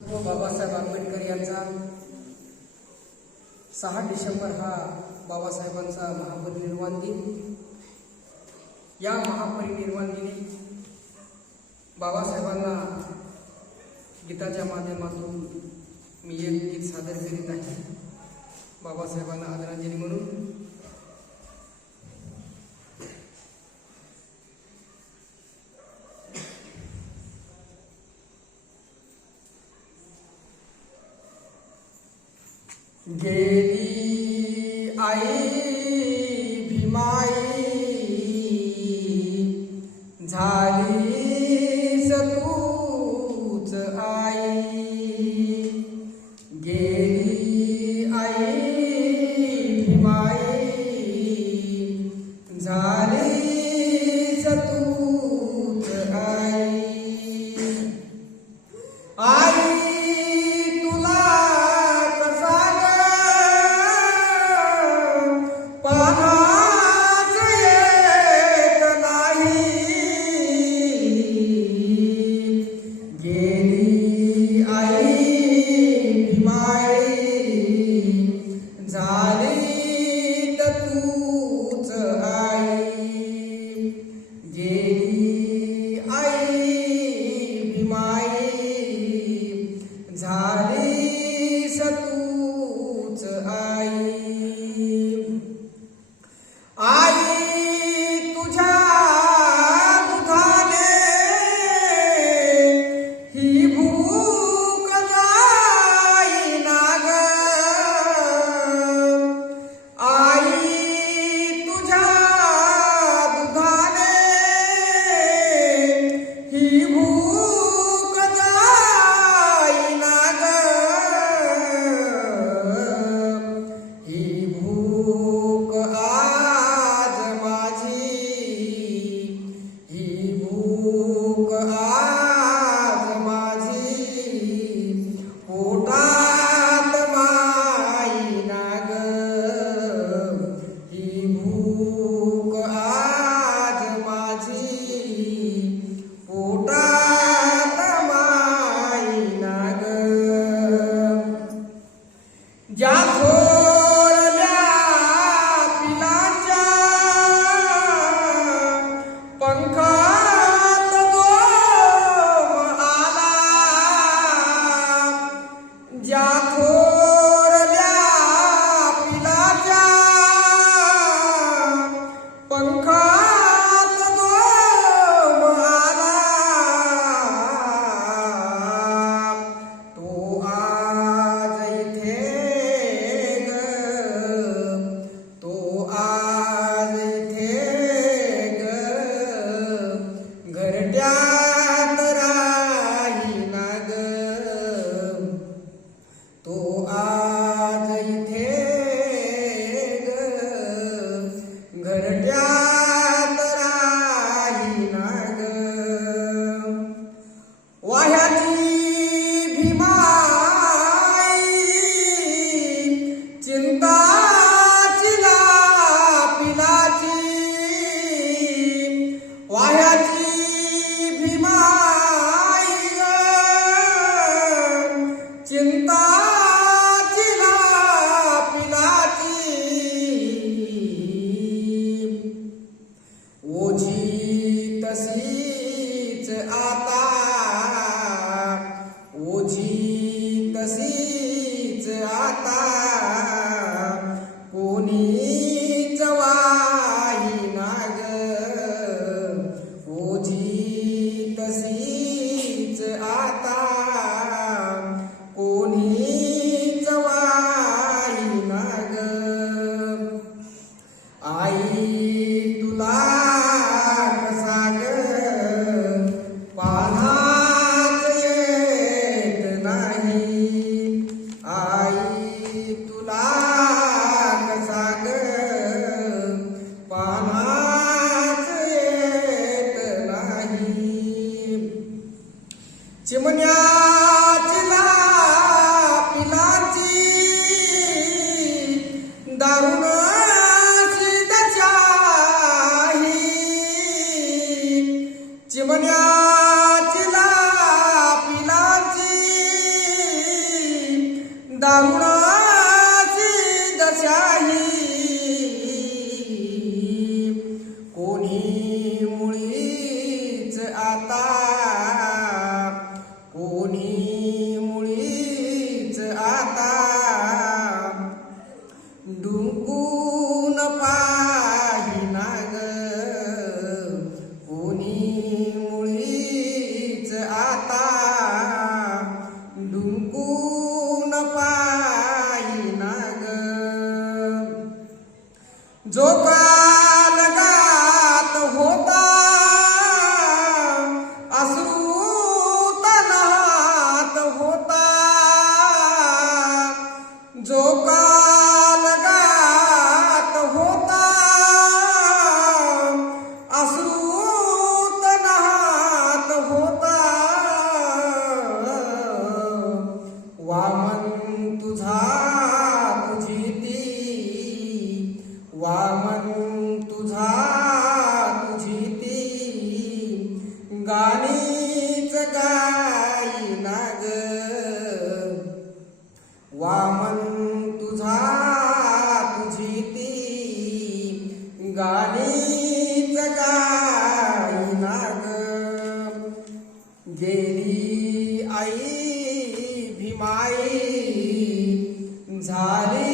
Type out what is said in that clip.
बाबासाहेब आंबेडकर यांचा सहा डिसेंबर हा बाबासाहेबांचा महापरिनिर्वाण दिन. या महापरिनिर्वाण दिनी बाबासाहेबांना गीताच्या माध्यमातून मी एक गीत सादर करीत आहे. बाबासाहेबांना आदरांजली म्हणून. गेली आई भीमाई झाली Hallelujah. kata वामन तुझा तुझी ती गाणीच गाई नाग. वामन तुझा तुझी ती गाणीच गाई नाग. गेली आई भीमाई झाली